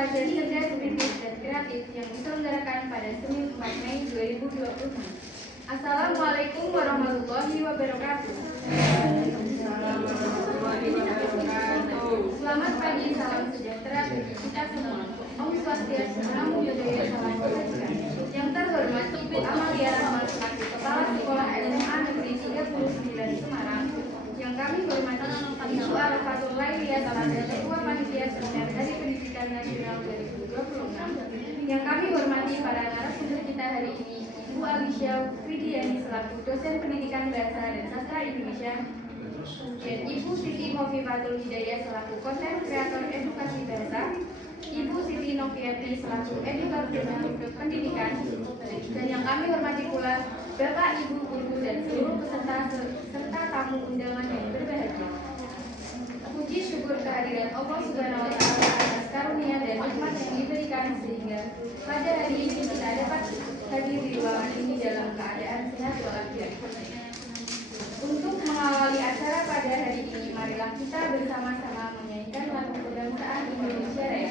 pelajar cerdas, kritis, dan kreatif yang diselenggarakan pada Senin 4 Mei 2020. Assalamualaikum warahmatullahi wabarakatuh. Selamat pagi, salam sejahtera bagi kita semua. Om Swastiastu, Namo Buddhaya, Salam Kebajikan. Yang terhormat Ibu Amalia Rahmat, selaku Kepala Sekolah SMA Negeri 39 Semarang. Yang kami hormati Ibu Arafatul Lailia, selaku Ketua Panitia Seminar Hari Pendidikan Nasional 2026. Yang kami hormati para narasumber kita hari ini, Ibu Alicia Widiani selaku dosen Pendidikan Bahasa dan Sastra Indonesia, dan Ibu Siti Khofifatul Hidayah selaku konten kreator edukasi bahasa, Ibu Siti Noviati selaku edukator pendidikan, dan yang kami hormati pula Bapak, Ibu, Guru, dan seluruh peserta serta tamu undangan yang berbahagia. Puji syukur kehadiran Allah Subhanahu wa Ta'ala atas karunia dan nikmat yang diberikan sehingga pada hari ini kita dapat hadir di ruangan ini dalam keadaan sehat walafiat. Untuk mengawali acara pada hari ini, marilah kita bersama-sama menyanyikan lagu kebangsaan Indonesia Raya.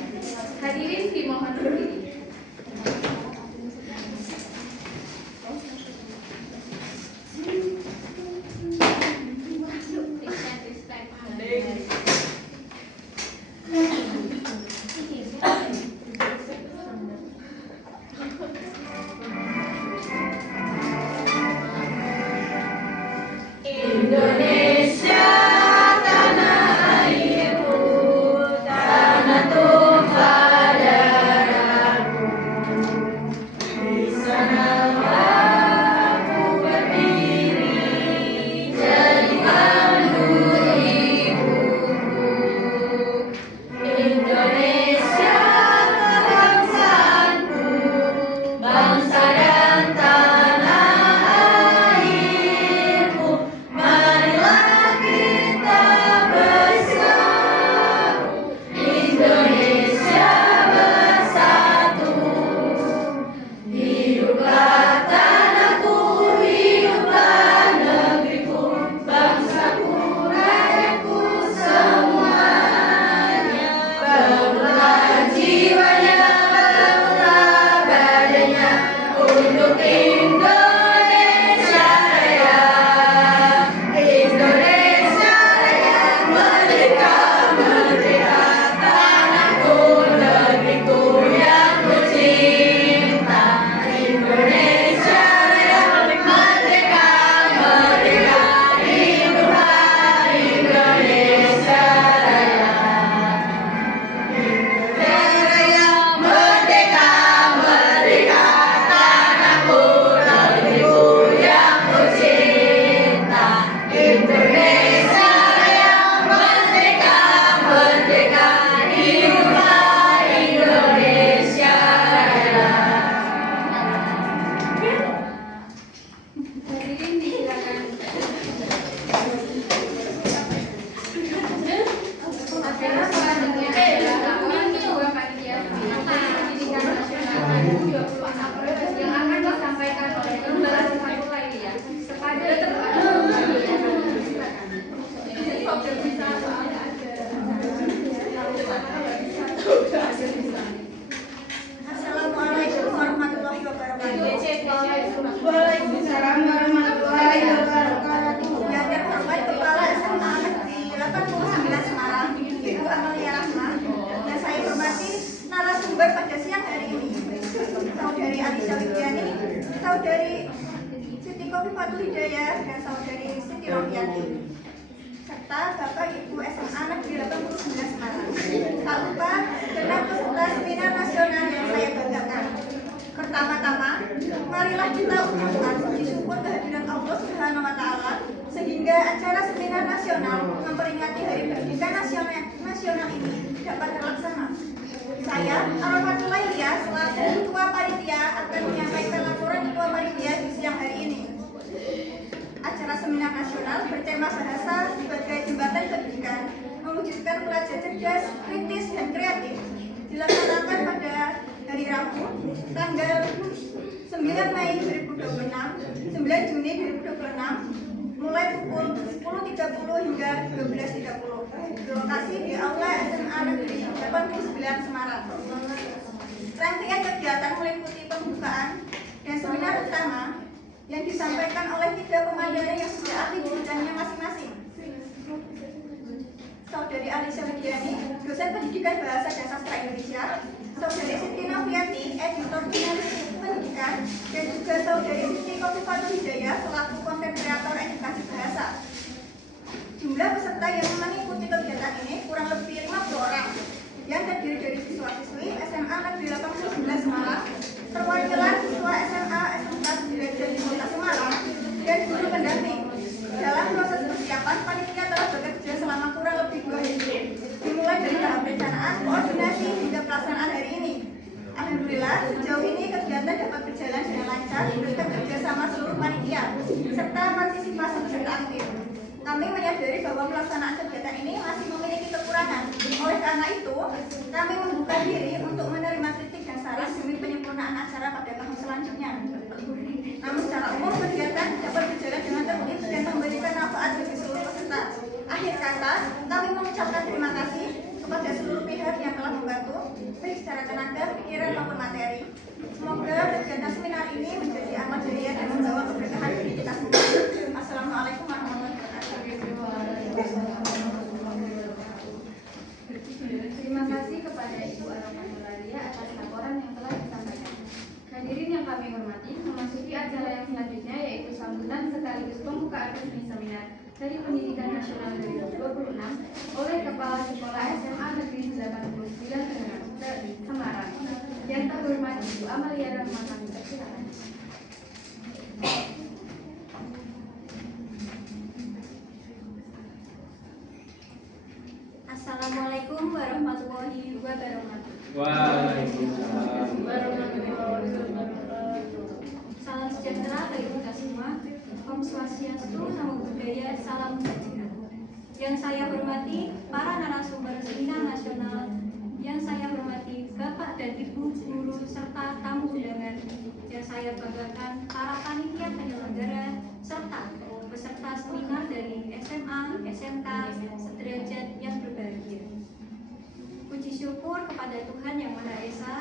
Hadirin dimohon berdiri. Assalamualaikum warahmatullahi wabarakatuh. Waalaikumsalam warahmatullahi wabarakatuh. Yang terhormat Kepala SMA Negeri 89 Semarang, Ibu Amalia Rahmat, dan saya hormati narasumber pada siang hari ini, Saudari Alicia Widiani, Saudari Siti Khofifatul Hidayah, dan Saudari Siti Noviati, serta Bapak Ibu SMA Negeri 89 Semarang. Tak lupa genap peserta seminar nasional yang saya banggakan. Pertama-tama, marilah kita ucapkan puji syukur kehadiran Allah Subhanahu wa Ta'ala sehingga acara seminar nasional memperingati Hari Pendidikan Nasional ini dapat terlaksana. Saya, Arafatul Lailia, selaku Ketua Panitia akan menyampaikan laporan Ketua Panitia di siang hari ini. Acara seminar nasional bertema bahasa sebagai jembatan pendidikan, mewujudkan pelajar cerdas, kritis, dan kreatif, dilaksanakan pada hari Rabu, tanggal 9 Mei 2026, 9 Juni 2026, mulai pukul 10.30 hingga 12.30. Lokasi di Aula SMA Negeri 89 Semarang. Rangkaian kegiatan meliputi pembukaan dan seminar utama yang disampaikan oleh 3 pemateri yang sudah ahli di bidangnya masing-masing. Saudari Alicia Widiani, dosen pendidikan bahasa dan sastra Indonesia, Saudari Siti Novianti, editor jurnalis pendidikan, dan juga Saudari Siti Kofifatul Hidayah selaku konten kreator edukasi bahasa. Jumlah peserta yang mengikuti kegiatan ini kurang lebih 50 orang, yang terdiri dari siswa-siswi SMA Negeri 89 Semarang, perwakilan siswa SMA SMK Sudirajat di Kota Semarang, dan guru pendamping. Dalam proses persiapan, panitia telah bekerja selama kurang lebih 2 minggu, dimulai dari tahap perencanaan, koordinasi, hingga pelaksanaan hari ini. Alhamdulillah, sejauh ini kegiatan dapat berjalan dengan lancar berkat kerjasama seluruh panitia, serta partisipasi peserta aktif. Kami menyadari bahwa pelaksanaan kegiatan ini masih memiliki kekurangan. Oleh karena itu, kami membuka diri untuk menerima kritik dan saran demi penyempurnaan acara pada tahun selanjutnya. Namun secara umum kegiatan dapat berjalan dengan tertib dan memberikan manfaat bagi seluruh peserta. Akhir kata, kami mengucapkan terima kasih kepada seluruh pihak yang telah membantu, baik secara tenaga, pikiran maupun materi. Semoga kegiatan seminar ini menjadi amal jariah dan membawa keberkahan bagi kita semua. Assalamualaikum warahmatullahi wabarakatuh. Terima kasih kepada Ibu Aroka Nuralia atas laporan yang telah disampaikan. Hadirin yang kami hormati, memasuki acara yang selanjutnya yaitu sambutan sekaligus pembukaan resmi seminar Hari Pendidikan Nasional 2026 oleh Kepala Sekolah SMA Negeri 89 Semarang. Yang terhormat Ibu Amalia Rahmatani, silakan. Assalamualaikum warahmatullahi wabarakatuh. Waalaikumsalam. Salam sejahtera bagi kita semua. Om Swastiastu, Namo Buddhaya, salam kebajikan. Yang saya hormati para narasumber seminar nasional, yang saya hormati Bapak dan Ibu guru serta tamu undangan, yang saya banggakan para panitia penyelenggara serta peserta seminar dari SMA, SMK, sederajat yang berbahagia. Puji syukur kepada Tuhan Yang Maha Esa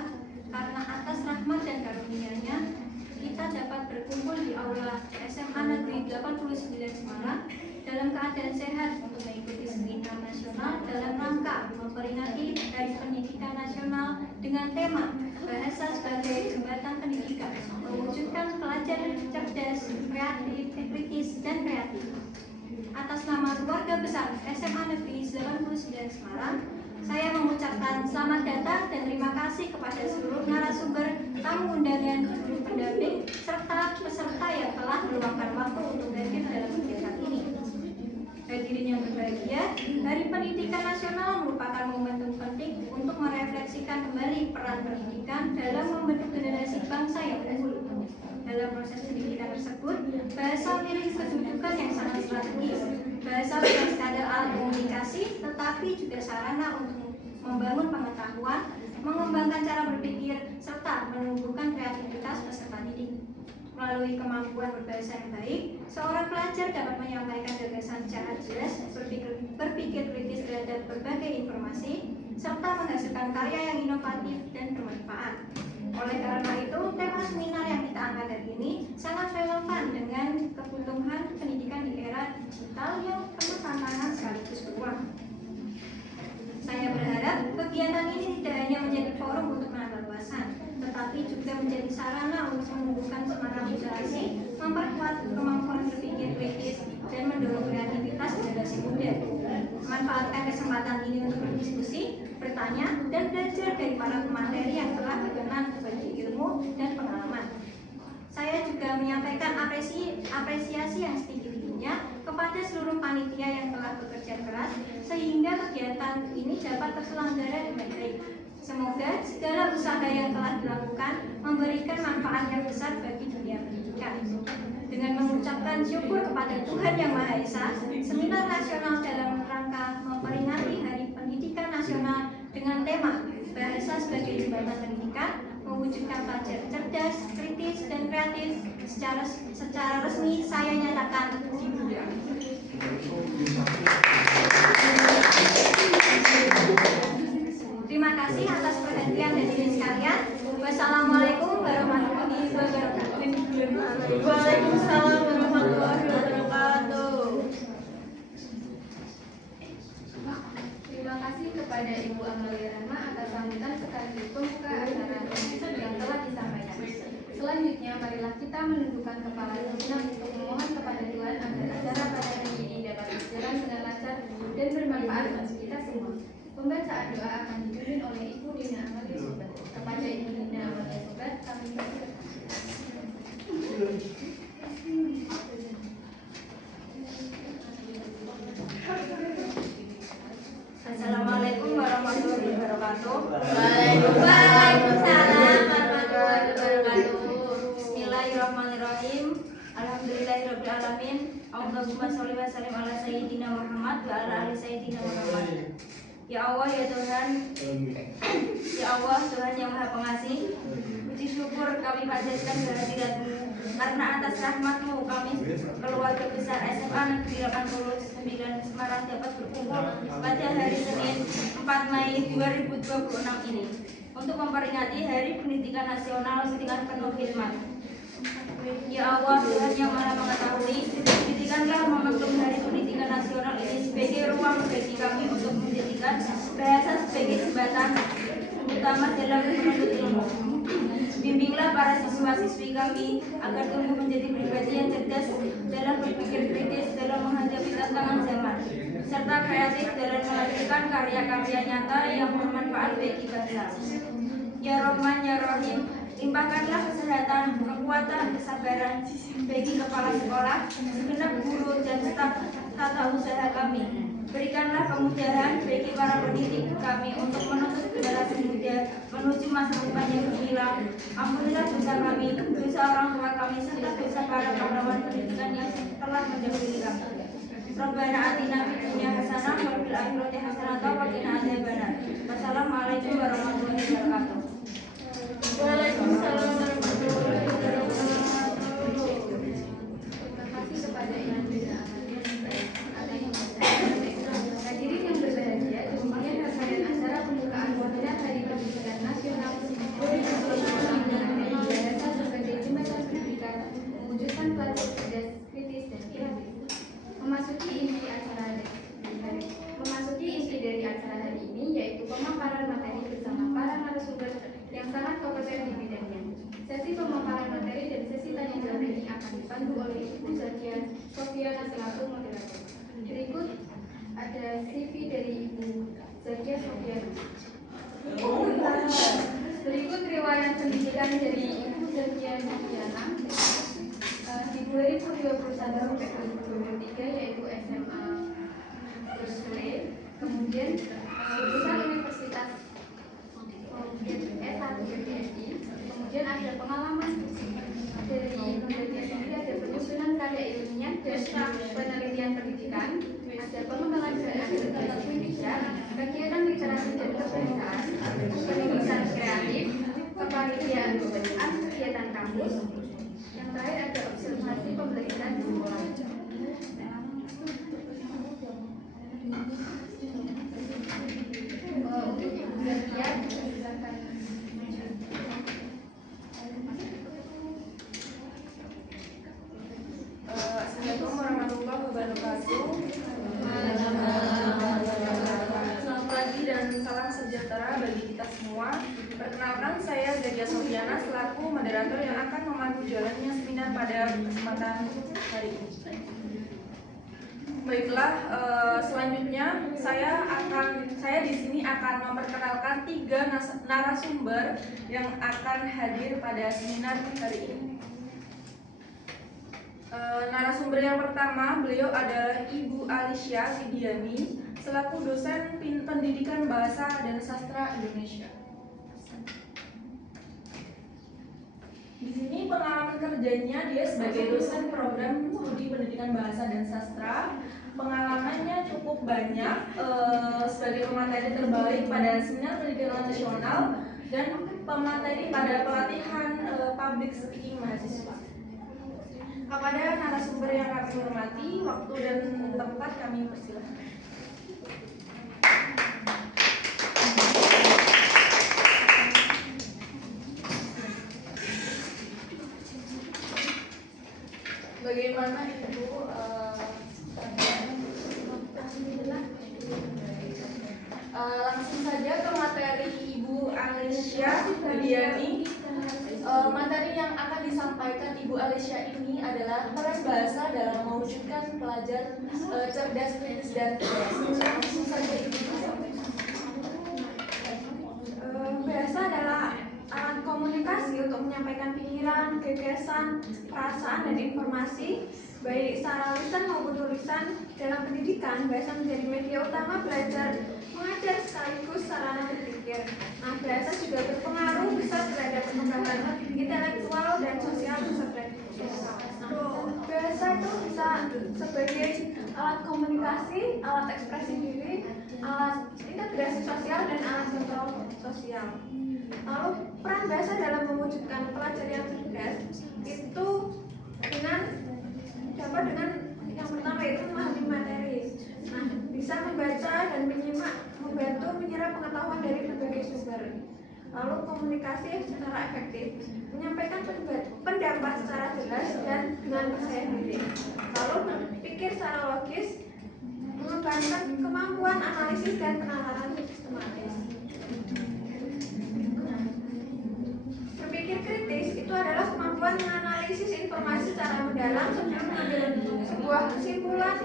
karena atas rahmat dan karunia-Nya kita dapat berkumpul di aula SMA Negeri 89 Semarang dalam keadaan sehat untuk mengikuti seminar nasional dalam rangka memperingati Hari Pendidikan Nasional dengan tema Bahasa sebagai Jembatan Pendidikan, mewujudkan pelajar cerdas, kreatif, kritis, dan kreatif. Atas nama keluarga besar SMA Negeri 89 Semarang, saya mengucapkan selamat datang dan terima kasih kepada seluruh narasumber, tamu undangan, guru pendamping, serta peserta yang telah meluangkan waktu untuk hadir dalam kegiatan ini. Hadirin yang berbahagia, Hari Pendidikan Nasional merupakan momentum penting untuk merefleksikan kembali peran pendidikan dalam membentuk generasi bangsa yang unggul. Dalam proses pendidikan tersebut, bahasa memiliki kedudukan yang sangat strategis. Bahasa bukan sekadar alat komunikasi, tetapi juga sarana untuk membangun pengetahuan, mengembangkan cara berpikir, serta menumbuhkan kreativitas peserta didik. Melalui kemampuan berbahasa yang baik, seorang pelajar dapat menyampaikan gagasan secara jelas, berpikir kritis terhadap berbagai informasi, serta menghasilkan karya yang inovatif dan bermanfaat. Oleh karena itu, tema seminar yang kita angkat hari ini sangat relevan dengan kebutuhan pendidikan di era digital yang penuh tantangan sekaligus peluang. Saya berharap kegiatan ini tidak hanya menjadi forum untuk menambah wawasan, tetapi juga menjadi sarana untuk menumbuhkan semangat literasi, memperkuat kemampuan berpikir kritis, dan mendorong kreativitas generasi muda. Manfaatkan kesempatan ini untuk berdiskusi, bertanya, dan belajar dari para pemateri yang telah berkenan berbagi ilmu dan pengalaman. Saya juga menyampaikan apresiasi yang setinggi-tingginya kepada seluruh panitia yang telah bekerja keras sehingga kegiatan ini dapat terselenggara dengan baik. Semoga segala usaha yang telah dilakukan memberikan manfaat yang besar bagi dunia pendidikan. Dengan mengucapkan syukur kepada Tuhan Yang Maha Esa, seminar nasional dalam rangka memperingati Hari Pendidikan Nasional dengan tema Bahasa sebagai Jembatan Pendidikan, mewujudkan pelajar cerdas, kritis, dan kreatif secara resmi saya nyatakan dibuka. Waalaikumsalam warahmatullahi wabarakatuh. Terima kasih kepada Ibu Amalia Rahma atas sambutan sekaligus pembuka acara yang telah disampaikan. Selanjutnya, marilah kita menundukkan kepala sejenak untuk memohon kepada Tuhan agar acara pada hari ini dapat berjalan dengan lancar dan bermanfaat bagi kita semua. Pembacaan doa akan dipimpin oleh Ibu Dina Amalia Sobat. Kepada Ibu Dina Amalia Sobat, kami persilakan. Assalamualaikum warahmatullahi wabarakatuh. Waalaikumsalam warahmatullahi wabarakatuh. Bismillahirrahmanirrahim. Alhamdulillahirabbil alamin. Allahumma sholli wa sallim ala sayyidina Muhammad wa ala ali sayyidina Muhammad. Ya Allah, ya Tuhan, ya Allah, Tuhan yang Maha Pengasih, puji syukur kami panjatkan kehadirat-Mu, karena atas rahmat-Mu kami keluarga besar SMA Negeri 89 Semarang dapat berkumpul pada hari Senin 4 Mei 2026 ini untuk memperingati Hari Pendidikan Nasional dengan penuh hikmat. Ya Allah, Tuhan yang Maha Mengetahui, jadikanlah momentum Hari Pendidikan Nasional ini sebagai ruang bagi kami untuk menjadikan bahasa sebagai jembatan utama dalam menuntut ilmu. Bimbinglah para siswa-siswi kami agar tumbuh menjadi pribadi yang cerdas dalam berpikir kritis dalam menghadapi tantangan zaman, serta kreatif dalam melahirkan karya-karya nyata yang bermanfaat bagi bangsa. Ya Rahman, ya Rahim, limpahkanlah kesehatan, kekuatan, kesabaran bagi kepala sekolah, segenap guru dan staf tata usaha kami. Berikanlah kemudahan bagi para pendidik kami untuk menuntut generasi muda menuju masa depan yang gemilang. Ampunilah dosa kami, dosa orang tua kami, serta dosa para pahlawan pendidikan yang telah mendahului kami. Rabbana atina fid dunya hasanah wa fil akhirati hasanah wa qina adzabannar. Wassalamualaikum warahmatullahi wabarakatuh. Waalaikumsalam warahmatullahi wabarakatuh. Terima kasih kepada Ibu Dina Amalia atas pembukaan. Hadirin yang berbahagia, demikian rangkaian acara pembukaan webinar Hari Pendidikan Nasional 2026 dengan tema bahasa sebagai jembatan pendidikan mewujudkan pelajar cerdas, kritis dan kreatif. Memasuki inti dari acara hari ini yaitu pemaparan materi bersama para narasumber yang sangat kompeten di bidangnya. Sesi pemaparan materi dan sesi tanya jawab ini akan dipandu oleh Ibu Zakia Sofiana selaku moderator. Berikut ada CV dari Ibu Zakia Sofiana. Berikut riwayat pendidikan dari Ibu Zakia Sofiana di 2021 sampai 2023 yaitu SMA Berkeley, kemudian lulusan Universitas, kemudian S1 PGRI, kemudian ada pengalaman dari Indonesia sendiri, ada penyusunan karya ilmiah dan penelitian pendidikan, ada pengembangan dan aktivitas Indonesia, kegiatan literasi dan kebangsaan, pendidikan kreatif, kepanitiaan pembacaan, kegiatan kampus, yang terakhir ada observasi pembelajaran di sekolah. Untuk Ibu Zakia, silakan. Assalamualaikum warahmatullahi wabarakatuh. Selamat pagi dan salam sejahtera bagi kita semua. Perkenalkan, saya Zakia Sofiana selaku moderator yang akan memandu jalannya seminar pada kesempatan hari ini. Baiklah, selanjutnya saya di sini akan memperkenalkan 3 narasumber yang akan hadir pada seminar hari ini. Narasumber yang pertama, beliau adalah Ibu Alicia Widiani selaku dosen Pendidikan Bahasa dan Sastra Indonesia. Di sini pengalaman kerjanya dia sebagai dosen program studi pendidikan bahasa dan sastra. Pengalamannya cukup banyak sebagai pemateri terbaik pada seminar pendidikan nasional dan pemateri pada pelatihan public speaking mahasiswa. Kepada narasumber yang kami hormati, waktu dan tempat kami persilahkan. Bagaimana Ibu langsung saja ke materi Ibu Alicia Diani. Materi yang akan disampaikan Ibu Alicia ini adalah peran bahasa dalam mewujudkan pelajar cerdas, kritis, dan kreatif. Langsung saja Ibu sampaikan. Bahasa adalah alat komunikasi untuk menyampaikan pikiran, gagasan, perasaan, dan informasi baik secara lisan maupun tulisan. Dalam pendidikan, bahasa menjadi media utama belajar mengajar sekaligus sarana berpikir. Nah, bahasa juga berpengaruh besar terhadap perkembangan intelektual dan sosial peserta didik. Bahasa itu bisa sebagai alat komunikasi, alat ekspresi diri, alat integrasi sosial, dan alat kontrol sosial. Lalu peran bahasa dalam mewujudkan pelajar yang cerdas itu dapat dengan yang pertama itu memahami materi. Nah, bisa membaca dan menyimak, membantu menyerap pengetahuan dari berbagai sumber. Lalu komunikasi secara efektif, menyampaikan pendapat secara jelas dan dengan percaya diri. Lalu berpikir secara logis, mengembangkan kemampuan analisis dan penalaran sistematis. Berpikir kritis itu adalah kemampuan menganalisis informasi secara mendalam sebelum mengambil sebuah kesimpulan.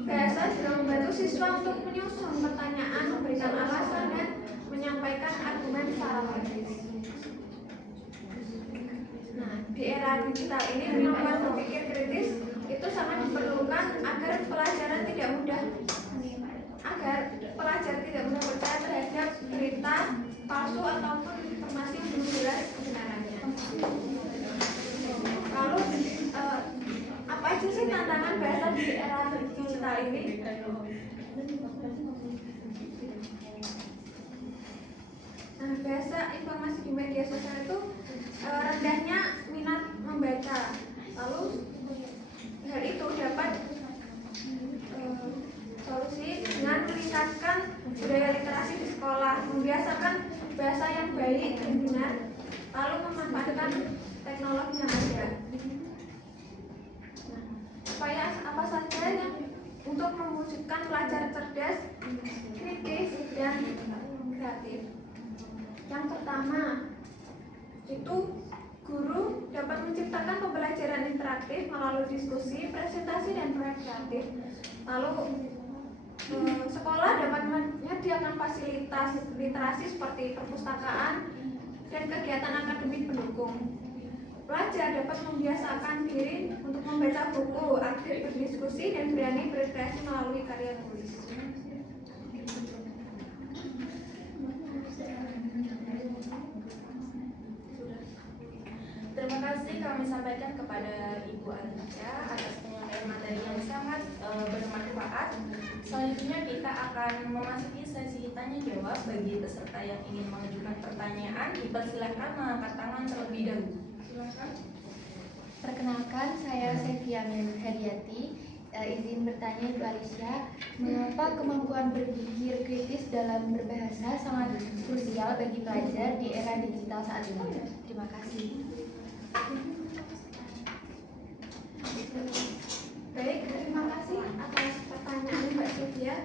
Bahasa juga membantu siswa untuk menyusun pertanyaan, memberikan alasan, dan menyampaikan argumen secara logis. Nah, di era digital ini kemampuan berpikir kritis itu sangat diperlukan agar pelajar tidak mudah percaya terhadap berita palsu ataupun informasi yang belum jelas kebenarannya. Lalu apa aja sih tantangan bahasa di era digital ini? Nah, bahasa informasi di media sosial itu rendahnya minat membaca. Lalu hal itu dapat solusi dengan meningkatkan budaya literasi di sekolah, membiasakan bahasa yang baik dan benar, lalu memanfaatkan teknologi yang ada. Nah, upaya apa saja yang untuk mewujudkan pelajar cerdas, kritis, dan kreatif? Yang pertama itu guru dapat menciptakan pembelajaran interaktif melalui diskusi, presentasi, dan proyek kreatif. Lalu sekolah dapat menyediakan fasilitas literasi seperti perpustakaan dan kegiatan akademik pendukung. Pelajar dapat membiasakan diri untuk membaca buku, aktif berdiskusi, dan berani berkreasi melalui karya tulis. Terima kasih kami sampaikan kepada Ibu Alicia atas penyampaian materi yang sangat bermanfaat. Selanjutnya kita akan memasuki sesi tanya jawab. Bagi peserta yang ingin mengajukan pertanyaan, dipersilakan mengangkat tangan terlebih dahulu. Silakan. Perkenalkan, saya Sevia Hadiati. Izin bertanya Ibu Alicia, mengapa kemampuan berpikir kritis dalam berbahasa sangat krusial bagi pelajar di era digital saat ini? Terima kasih. Baik, terima kasih atas pertanyaan Mbak Sevia.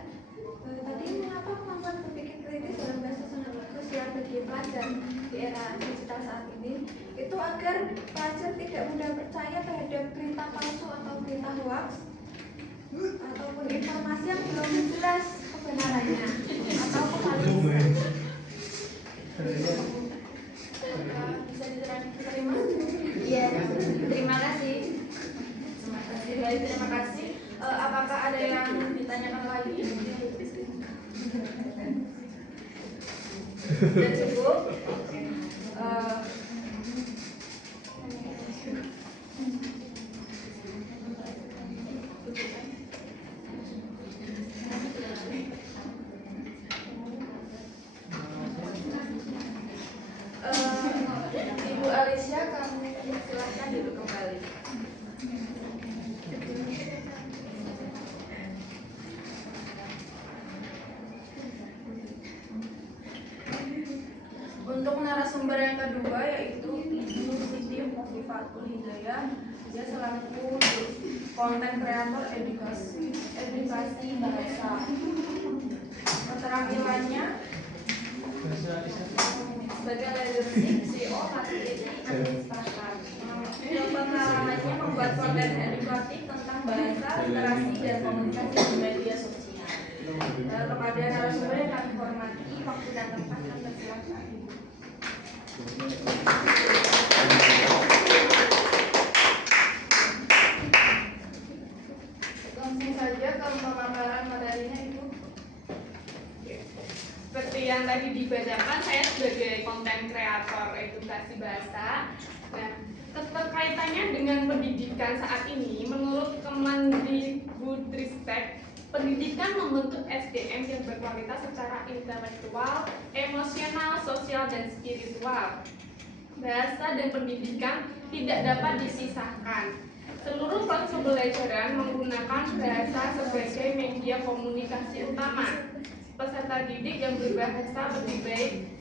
Tadi mengapa kemampuan berpikir kritis dalam bahasa sangat krusial bagi pelajar di era digital saat ini? Itu agar pelajar tidak mudah percaya terhadap berita palsu atau berita hoax ataupun informasi yang belum jelas kebenarannya atau kebalikan. Bisa diterima? Iya, terima kasih. Baik, terima kasih. Apakah ada yang ditanyakan lagi? Sudah cukup? Ibu Alicia, kami silakan duduk kembali. Untuk narasumber yang kedua yaitu Ibu Siti Mufifatul Hidayah, dia selaku konten kreator edukasi bahasa. Keterampilannya sebagai leadership, CEO, marketing, administrator. Pengalamannya membuat konten edukatif tentang bahasa, literasi, dan komunikasi di media sosial. Kepada narasumber yang kami hormati, waktu dan tempat kami persilakan. Langsung saja ke pemaparan materinya Ibu. Seperti yang tadi dibacakan, saya sebagai konten kreator edukasi bahasa. Nah, keterkaitannya dengan pendidikan saat ini, menurut Kemendikbudristek, pendidikan membentuk SDM yang berkualitas secara intelektual, emosional, sosial, dan spiritual. Bahasa dan pendidikan tidak dapat dipisahkan. Seluruh proses pembelajaran menggunakan bahasa sebagai media komunikasi utama. Peserta didik yang berbahasa lebih baik,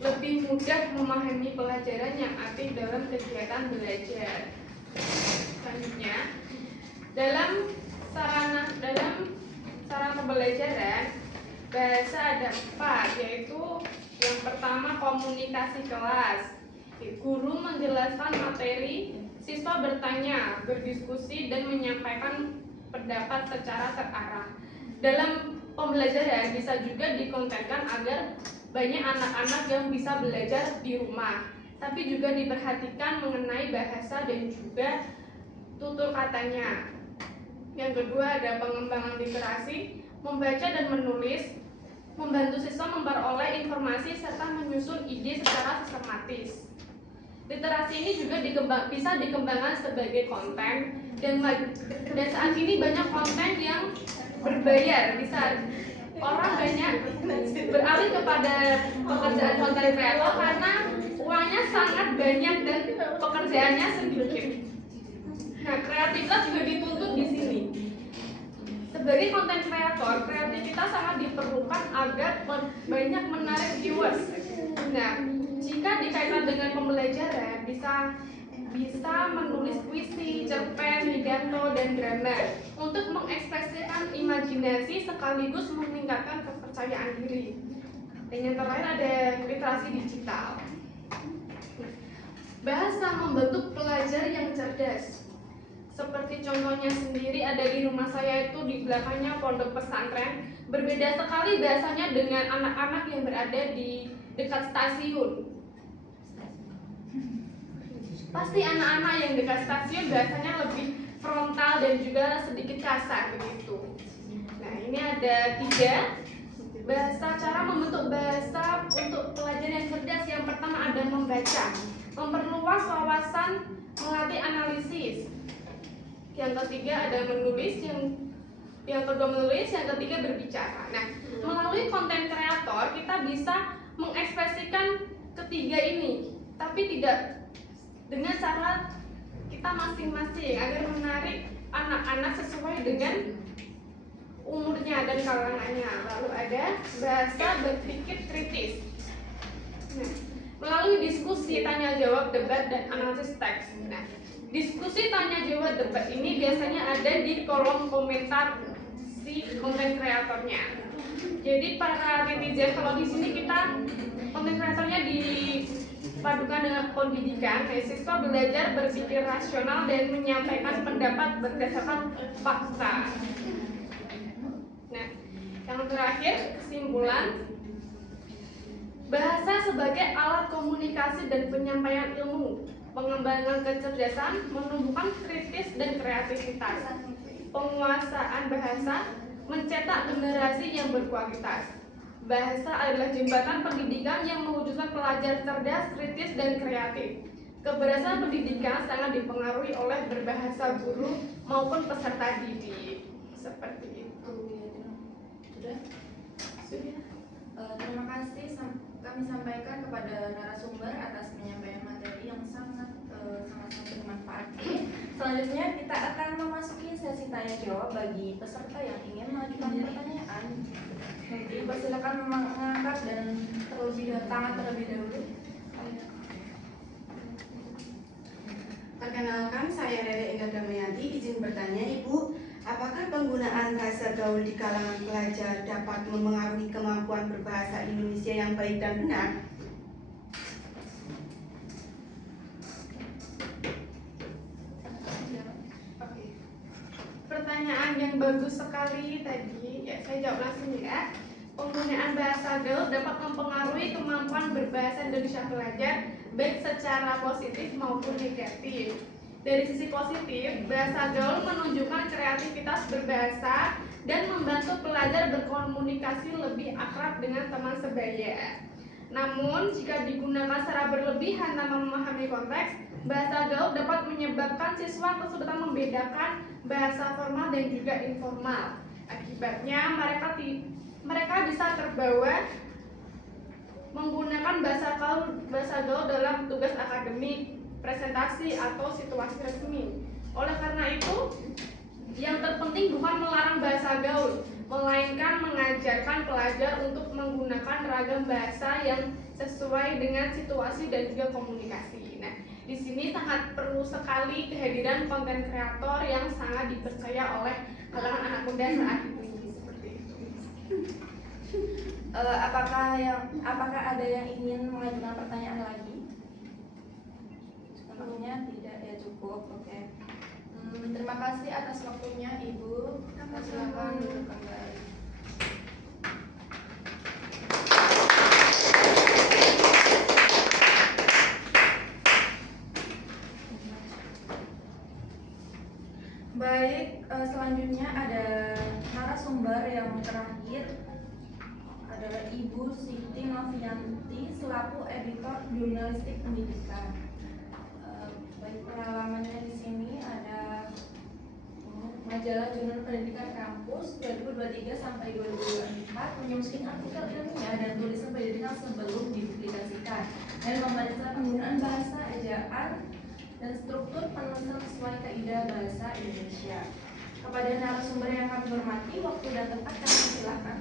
lebih mudah memahami pelajaran yang aktif dalam kegiatan belajar. Selanjutnya, dalam sarana pembelajaran bahasa ada 4, yaitu yang pertama komunikasi kelas. Guru menjelaskan materi, siswa bertanya, berdiskusi, dan menyampaikan pendapat secara terarah. Dalam pembelajaran bisa juga dikontenkan agar banyak anak-anak yang bisa belajar di rumah, tapi juga diperhatikan mengenai bahasa dan juga tutur katanya. Yang kedua ada pengembangan literasi, membaca dan menulis, membantu siswa memperoleh informasi serta menyusun ide secara sistematis. Literasi ini juga bisa dikembangkan sebagai konten, dan saat ini banyak konten yang berbayar. Bisa orang banyak beralih kepada pekerjaan konten kreator karena uangnya sangat banyak dan pekerjaannya sedikit. Nah, kreativitas juga dituntut di sini. Sebagai konten kreator, kreativitas sangat diperlukan agar banyak menarik viewers. Nah, jika dikaitkan dengan pembelajaran, bisa menulis puisi, cerpen, pidato, dan drama untuk mengekspresikan imajinasi sekaligus meningkatkan kepercayaan diri. Dan yang terakhir ada literasi digital. Bahasa membentuk pelajar yang cerdas. Seperti contohnya sendiri ada di rumah saya itu di belakangnya pondok pesantren. Berbeda sekali bahasanya dengan anak-anak yang berada di dekat stasiun. Pasti anak-anak yang dekat stasiun bahasanya lebih frontal dan juga sedikit kasar begitu. Nah, ini ada 3 bahasa, cara membentuk bahasa untuk pelajar yang cerdas. Yang pertama ada membaca, memperluas wawasan, melatih analisis. Yang ketiga ada menulis, yang kedua menulis, yang ketiga berbicara. Nah, melalui konten kreator kita bisa mengekspresikan ketiga ini, tapi tidak dengan cara kita masing-masing agar menarik anak-anak sesuai dengan umurnya dan kalangannya. Lalu ada bahasa berpikir kritis. Nah, melalui diskusi, tanya jawab, debat, dan analisis teks. Nah, diskusi tanya jawab debat ini biasanya ada di kolom komentar si konten kreatornya. Jadi para netizen, kalau di sini kita konten kreatornya dipadukan dengan pendidikan, siswa belajar berpikir rasional dan menyampaikan pendapat berdasarkan fakta. Nah, yang terakhir kesimpulan, bahasa sebagai alat komunikasi dan penyampaian ilmu, pengembangan kecerdasan, menumbuhkan kritis dan kreativitas, penguasaan bahasa, mencetak generasi yang berkualitas. Bahasa adalah jembatan pendidikan yang mewujudkan pelajar cerdas, kritis, dan kreatif. Keberhasilan pendidikan sangat dipengaruhi oleh berbahasa guru maupun peserta didik. Seperti itu. Sudah? Terima kasih kami sampaikan kepada narasumber atas penyampaian materi yang sangat bermanfaat. Selanjutnya kita akan memasuki sesi tanya jawab bagi peserta yang ingin mengajukan pertanyaan. Jadi persilakan mengangkat dan tangan terlebih dahulu. Perkenalkan, saya Rere Indah Damayanti, izin bertanya. bertanya, Ibu, apakah penggunaan bahasa gaul di kalangan pelajar dapat memengaruhi kemampuan berbahasa Indonesia yang baik dan benar? Oke. Pertanyaan yang bagus sekali tadi, ya saya jawab langsung ya. Penggunaan bahasa gaul dapat mempengaruhi kemampuan berbahasa Indonesia pelajar baik secara positif maupun negatif. Dari sisi positif, bahasa gaul menunjukkan kreativitas berbahasa dan membantu pelajar berkomunikasi lebih akrab dengan teman sebaya. Namun, jika digunakan secara berlebihan tanpa memahami konteks, bahasa gaul dapat menyebabkan siswa kesulitan membedakan bahasa formal dan juga informal. Akibatnya, mereka bisa terbawa menggunakan bahasa gaul dalam tugas akademik, presentasi, atau situasi resmi. Oleh karena itu, yang terpenting bukan melarang bahasa gaul, melainkan mengajarkan pelajar untuk menggunakan ragam bahasa yang sesuai dengan situasi dan juga komunikasi. Nah, di sini sangat perlu sekali kehadiran konten kreator yang sangat dipercaya oleh kalangan anak muda saat ini. Seperti itu. Apakah ada yang ingin mengajukan pertanyaan lagi? Sepertinya tidak, ya cukup. Oke. Terima kasih atas waktunya, Ibu. Silakan duduk kembali. Baik, selanjutnya ada narasumber yang terakhir adalah Ibu Siti Novianti selaku editor jurnalistik pendidikan. Baik, pengalamannya di sini ada majalah Jurnal Pendidikan Kampus 2023 sampai 2024, menyusun artikel ilmiah dan tulisan pendidikan sebelum dipublikasikan dan membaca penggunaan bahasa ejaan dan struktur penulisan sesuai kaidah bahasa Indonesia. Kepada narasumber yang kami hormati, waktu dan tempat kami silakan.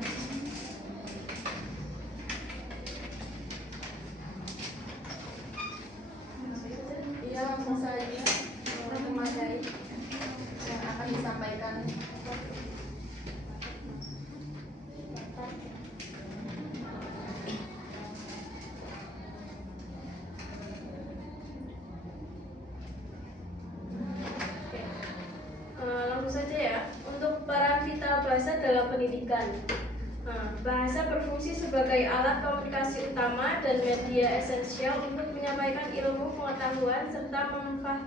Iya, langsung saja materi yang akan disampaikan. Langsung saja ya, untuk peran vital bahasa dalam pendidikan. Bahasa berfungsi sebagai alat komunikasi utama dan media esensial untuk menyampaikan ilmu pengetahuan serta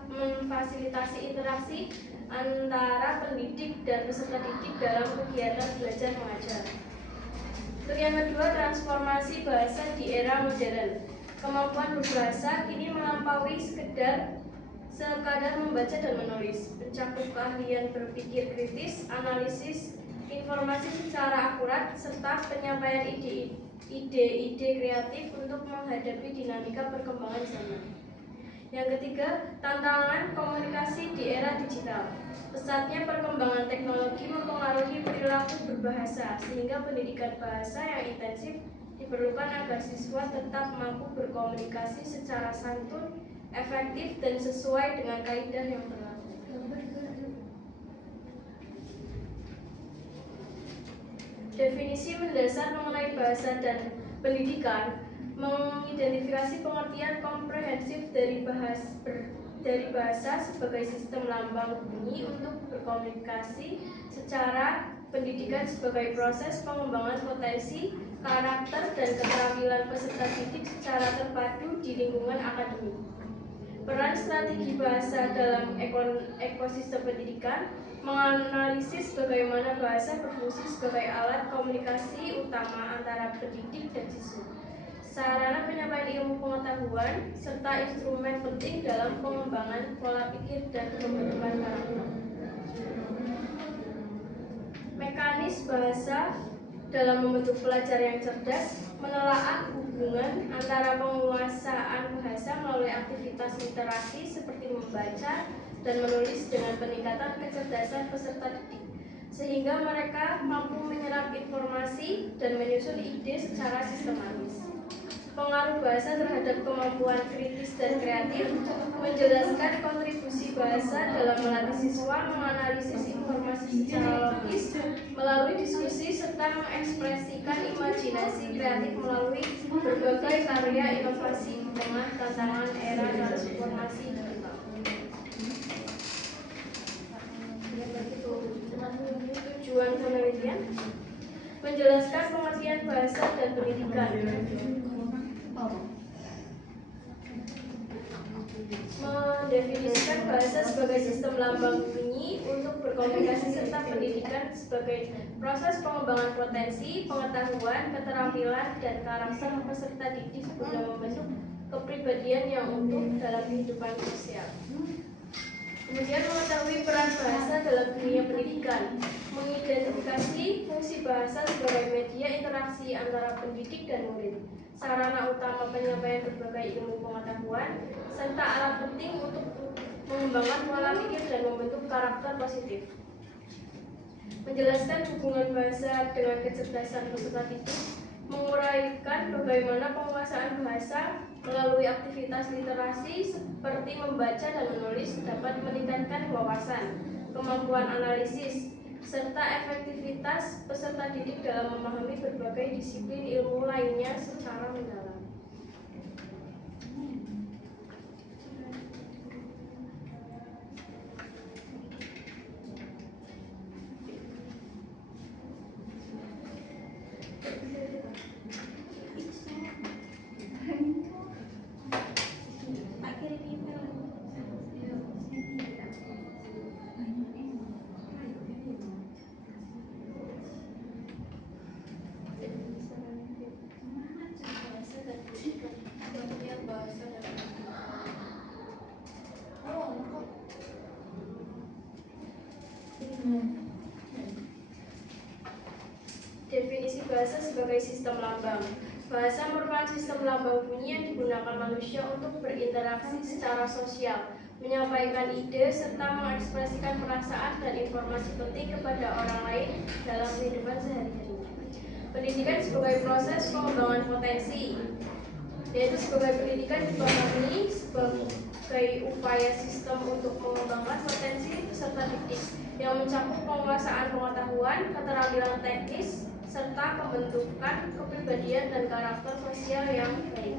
memfasilitasi interaksi antara pendidik dan peserta didik dalam kegiatan belajar mengajar. Untuk yang kedua, transformasi bahasa di era modern. Kemampuan berbahasa kini melampaui sekadar membaca dan menulis, mencakup keahlian berpikir kritis, analisis informasi secara akurat, serta penyampaian ide-ide kreatif untuk menghadapi dinamika perkembangan zaman. Yang ketiga, tantangan komunikasi di era digital. Pesatnya perkembangan teknologi mempengaruhi perilaku berbahasa, sehingga pendidikan bahasa yang intensif diperlukan agar siswa tetap mampu berkomunikasi secara santun, efektif, dan sesuai dengan kaidah yang berlaku. Definisi mendasar mengenai bahasa dan pendidikan mengidentifikasi pengertian komprehensif dari bahasa sebagai sistem lambang bunyi untuk berkomunikasi secara pendidikan sebagai proses pengembangan potensi, karakter, dan keterampilan peserta didik secara terpadu di lingkungan akademik. Peran strategi bahasa dalam ekosistem pendidikan menganalisis bagaimana bahasa berfungsi sebagai alat komunikasi utama antara pendidik dan siswa, sarana penyampaian ilmu pengetahuan, serta instrumen penting dalam pengembangan pola pikir dan pembentukan karakter. Mekanis bahasa dalam membentuk pelajar yang cerdas menelaah hubungan antara penguasaan bahasa melalui aktivitas literasi seperti membaca dan menulis dengan peningkatan kecerdasan peserta didik, sehingga mereka mampu menyerap informasi dan menyusun ide secara sistematis. pengaruh bahasa terhadap kemampuan kritis dan kreatif, menjelaskan kontribusi bahasa dalam melatih siswa menganalisis informasi secara logis melalui diskusi serta mengekspresikan imajinasi kreatif melalui berbagai karya inovasi di tengah tantangan era transformasi digital. Tujuan penelitian menjelaskan pengertian bahasa dan pendidikan, mendefinisikan bahasa sebagai sistem lambang bunyi untuk berkomunikasi serta pendidikan sebagai proses pengembangan potensi, pengetahuan, keterampilan, dan karakter peserta didik guna membentuk kepribadian yang utuh dalam kehidupan sosial. Kemudian mengetahui peran bahasa dalam dunia pendidikan, mengidentifikasi fungsi bahasa sebagai media interaksi antara pendidik dan murid, sarana utama penyampaian berbagai ilmu pengetahuan, serta alat penting untuk mengembangkan pola pikir dan membentuk karakter positif. Menjelaskan hubungan bahasa dengan kecerdasan peserta didik, menguraikan bagaimana penguasaan bahasa melalui aktivitas literasi seperti membaca dan menulis dapat meningkatkan wawasan, kemampuan analisis, serta efektivitas peserta didik dalam memahami berbagai disiplin ilmu lainnya secara mendalam. Definisi bahasa sebagai sistem lambang. Bahasa merupakan sistem lambang bunyi yang digunakan manusia untuk berinteraksi secara sosial, menyampaikan ide, serta mengekspresikan perasaan dan informasi penting kepada orang lain dalam kehidupan sehari-hari. Pendidikan sebagai proses pengembangan potensi, yaitu sebagai pendidikan dipahami sebagai upaya sistem untuk mengembangkan potensi peserta didik yang mencakup penguasaan pengetahuan, keterampilan teknis, serta pembentukan kepribadian dan karakter sosial yang baik.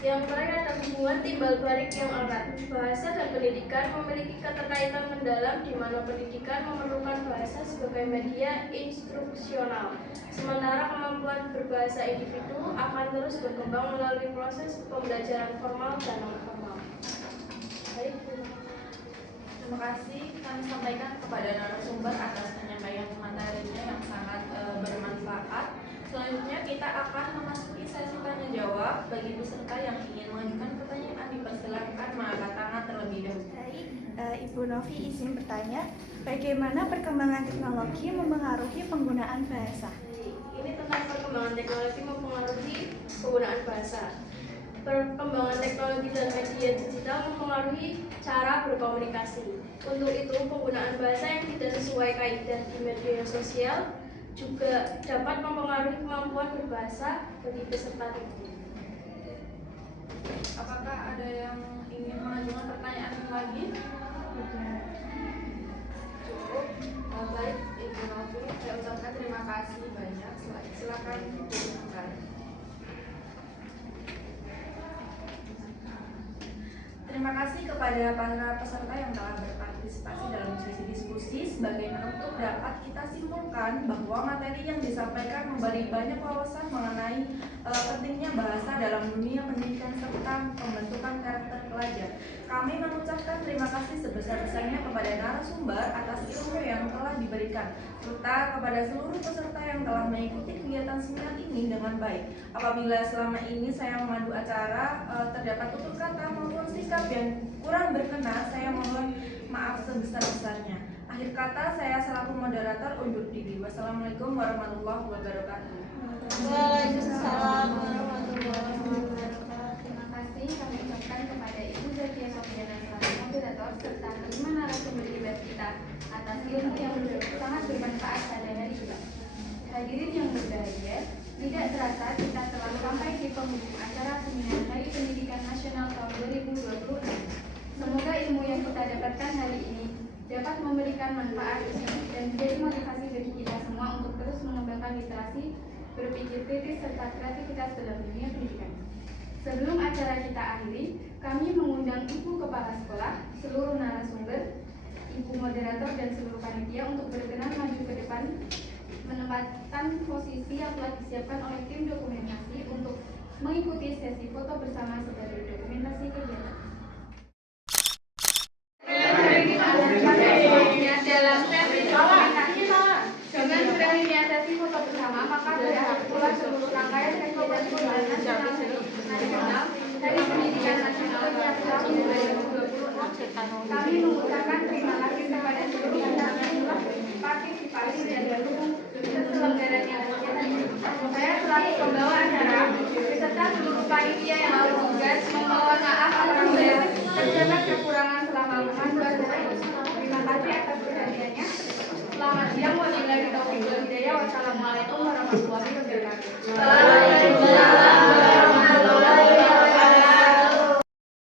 Yang terakhir ada hubungan timbal balik yang erat. Bahasa dan pendidikan memiliki keterkaitan mendalam di mana pendidikan memerlukan bahasa sebagai media instruksional, sementara kemampuan berbahasa individu akan terus berkembang melalui proses pembelajaran formal dan non-formal. Baik. Terima kasih kami sampaikan kepada narasumber atas penyampaian materinya yang sangat bermanfaat. Selanjutnya kita akan memasuki sesi tanya jawab. Bagi peserta yang ingin mengajukan pertanyaan dipersilakan mengangkat tangan terlebih dahulu. Baik, Ibu Novi izin bertanya, bagaimana perkembangan teknologi mempengaruhi penggunaan bahasa? Ini tentang perkembangan teknologi mempengaruhi penggunaan bahasa. Perkembangan teknologi dan media digital mempengaruhi cara berkomunikasi. Untuk itu, penggunaan bahasa yang tidak sesuai kaidah di media sosial juga dapat mempengaruhi kemampuan berbahasa bagi peserta didik. Apakah ada yang ingin mengajukan pertanyaan lagi? Cukup. Baik, Ibu Novi, saya ucapkan terima kasih banyak. Silakan dilanjutkan. Terima kasih kepada para peserta yang telah berpartisipasi dalam sesi diskusi. Sebagai penutup dapat kita simpulkan bahwa materi yang disampaikan memberi banyak wawasan mengenai pentingnya bahasa dalam dunia pendidikan serta pembentukan karakter pelajar. Kami mengucapkan terima kasih sebesar-besarnya kepada narasumber atas ilmu yang telah diberikan, serta kepada seluruh peserta yang telah mengikuti kegiatan seminar ini dengan baik. Apabila selama ini saya memandu acara terdapat tutur kata maupun sikap yang kurang berkenan, saya mohon maaf sebesar-besarnya. Akhir kata, saya selaku moderator undur diri. Wassalamualaikum warahmatullahi wabarakatuh. Waalaikumsalam warahmatullahi wabarakatuh. Terima kasih kami ucapkan kepada Ibu Zakia Sofiana selaku moderator serta kelima narasumber debat kita atas ilmu yang sangat bermanfaat pada hari ini. Hadirin yang berbahagia, Tidak terasa kita telah sampai di penghujung acara Seminar Hari Pendidikan Nasional tahun 2026. Semoga ilmu yang kita dapatkan hari ini dapat memberikan manfaat dan menjadi motivasi bagi kita semua untuk terus mengembangkan literasi, berpikir kritis, serta kreativitas dalam dunia pendidikan. Sebelum acara kita akhiri, kami mengundang Ibu Kepala Sekolah, seluruh narasumber, Ibu Moderator, dan seluruh panitia untuk berkenan maju ke depan menempatkan posisi yang telah disiapkan oleh tim dokumentasi untuk mengikuti sesi foto bersama sebagai dokumentasi kegiatan. Dalam sesi dokumentasi dengan terrealisasi foto bersama, maka berakhir pula seluruh rangkaian kegiatan Seminar Nasional Hari Pendidikan Nasional yang tahun 2026. Kami mengucapkan terima kasih kepada seluruh pihak yang telah partisipasi dan mendukung terselenggaranya kegiatan ini. Saya selaku pembawa acara beserta seluruh panitia yang bertugas memohon maaf apabila terdapat kekurangan selama memandu acara ini. Terima kasih atas perhatiannya. Selamat siang, wabillahi taufiq wal hidayah. Wassalamualaikum warahmatullahi wabarakatuh.